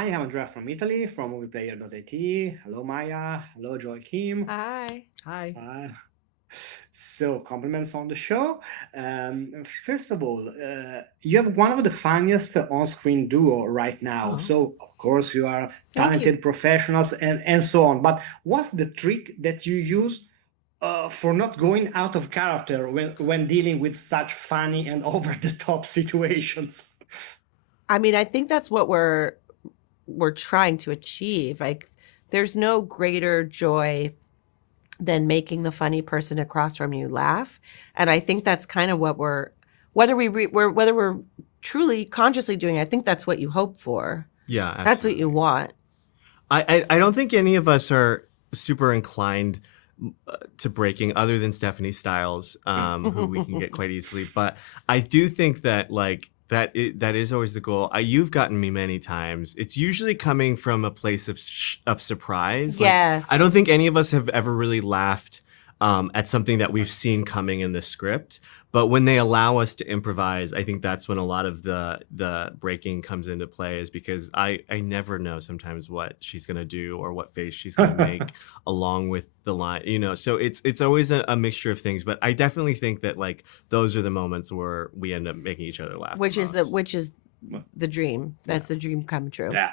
Hi, I'm Andrea from Italy, from movieplayer.it. Hello, Maya. Hello, Joachim. Hi. Hi. Uh, so, compliments on the show. First of all, you have one of the funniest on-screen duo right now. Oh. So, of course, you are Thank you. talented professionals and so on. But what's the trick that you use for not going out of character when dealing with such funny and over-the-top situations? I mean, I think that's what we're trying to achieve. Like, there's no greater joy than making the funny person across from you laugh, and I think that's kind of what whether we're truly consciously doing it, I think that's what you hope for. Yeah, That's what you absolutely. want. I don't think any of us are super inclined to breaking, other than Stephanie Styles, who we can get quite easily. But I do think that that is always the goal. You've gotten me many times. It's usually coming from a place of surprise. Like, I Yes. don't think any of us have ever really laughed at something that we've seen coming in the script. But when they allow us to improvise, I think that's when a lot of the breaking comes into play, is because I never know sometimes what she's gonna do or what face she's gonna make along with the line, so it's always a mixture of things. But I definitely think that, like, those are the moments where we end up making each other laugh the which is most. the dream. That's Yeah. the dream come true. Yeah.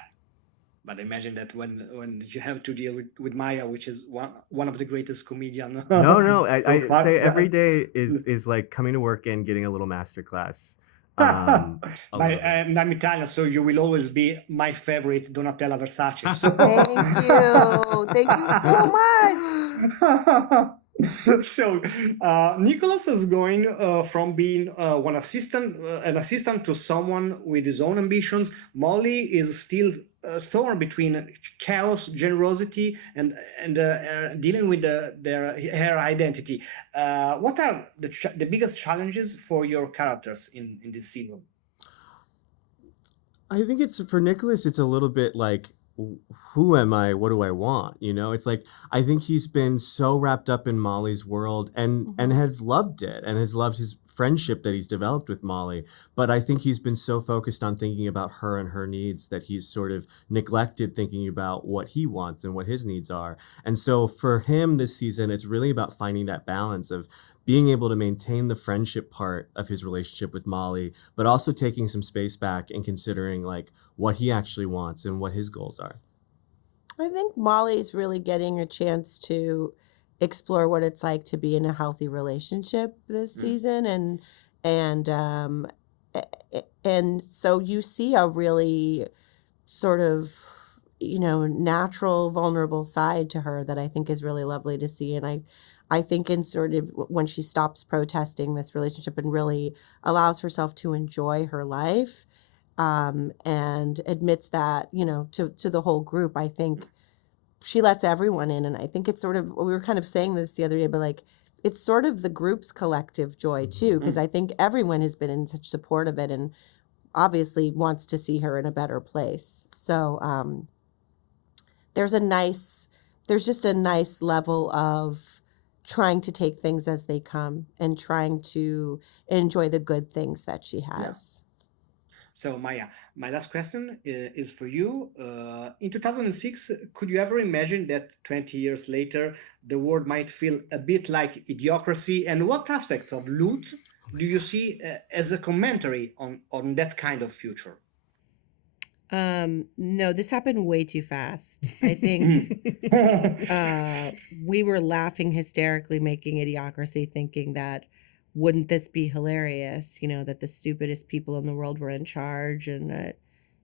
But imagine that when you have to deal with Maya, which is one of the greatest comedian No, so I far. say every day is like coming to work and getting a little master class. I But love it. I'm Italian, so you will always be my favorite Donatella Versace. So Thank you. Thank you so much. so Nicholas is going from being an assistant to someone with his own ambitions. Molly is still torn between chaos, generosity, and dealing with her identity. What are the biggest challenges for your characters in this season? I think it's for Nicholas. It's a little bit like, who am I? What do I want? It's like, I think he's been so wrapped up in Molly's world and Mhm. has loved it and has loved his friendship that he's developed with Molly. But I think he's been so focused on thinking about her and her needs that he's sort of neglected thinking about what he wants and what his needs are. And so for him this season, it's really about finding that balance of being able to maintain the friendship part of his relationship with Molly, but also taking some space back and considering, like, what he actually wants and what his goals are. I think Molly's really getting a chance to explore what it's like to be in a healthy relationship this Mm. season, and and so you see a really sort of, natural vulnerable side to her that I think is really lovely to see. And I think in sort of when she stops protesting this relationship and really allows herself to enjoy her life, and admits that, to the whole group, I think she lets everyone in. And I think it's sort of, we were kind of saying this the other day, but like, it's sort of the group's collective joy too, because Mm. I think everyone has been in such support of it and obviously wants to see her in a better place. So there's a nice, there's just a nice level of trying to take things as they come and trying to enjoy the good things that she Yeah. has. So, Maya, my last question is for you. In 2006, could you ever imagine that 20 years later, the world might feel a bit like Idiocracy? And what aspects of Loot do you see as a commentary on that kind of future? No, this happened way too fast. I think Mm. we were laughing hysterically making Idiocracy, thinking that wouldn't this be hilarious, that the stupidest people in the world were in charge, and that,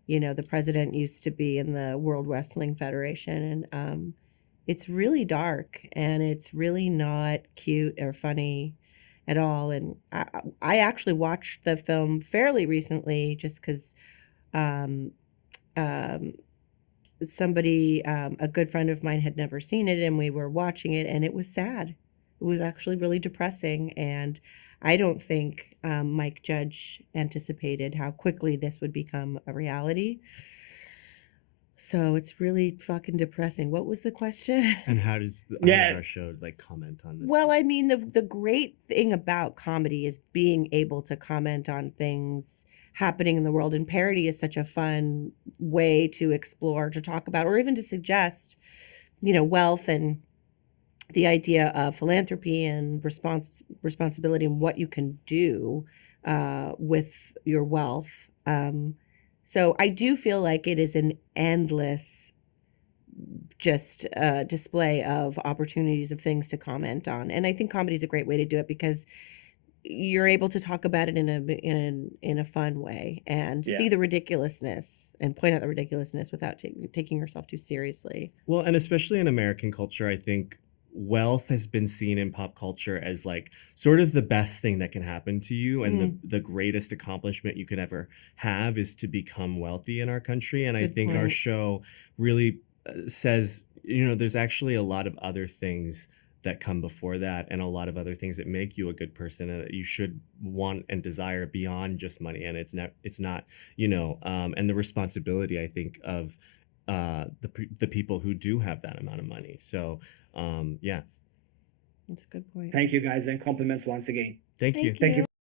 the president used to be in the World Wrestling Federation. And it's really dark and it's really not cute or funny at all. And I actually watched the film fairly recently just because um, um, somebody, a good friend of mine, had never seen it, and we were watching it, and it was sad. It was actually really depressing, and I don't think Mike Judge anticipated how quickly this would become a reality. So it's really fucking depressing. What was the question? And how does Yeah. our show like comment on this? Well, I mean, the great thing about comedy is being able to comment on things happening in the world, and parody is such a fun way to explore, to talk about, or even to suggest, wealth and the idea of philanthropy and responsibility and what you can do with your wealth. So I do feel like it is an endless just display of opportunities of things to comment on, and I think comedy is a great way to do it because you're able to talk about it in a fun way and Yeah. see the ridiculousness and point out the ridiculousness without taking yourself too seriously. Well, and especially in American culture, I think wealth has been seen in pop culture as like sort of the best thing that can happen to you, and the greatest accomplishment you could ever have is to become wealthy in our country. And I Good think our point. show really says, there's actually a lot of other things that come before that, and a lot of other things that make you a good person and that you should want and desire beyond just money. And it's not, and the responsibility, I think, of the people who do have that amount of money. So yeah, That's a good point. Thank you, guys, and compliments once again. thank you. Thank Thank you. you.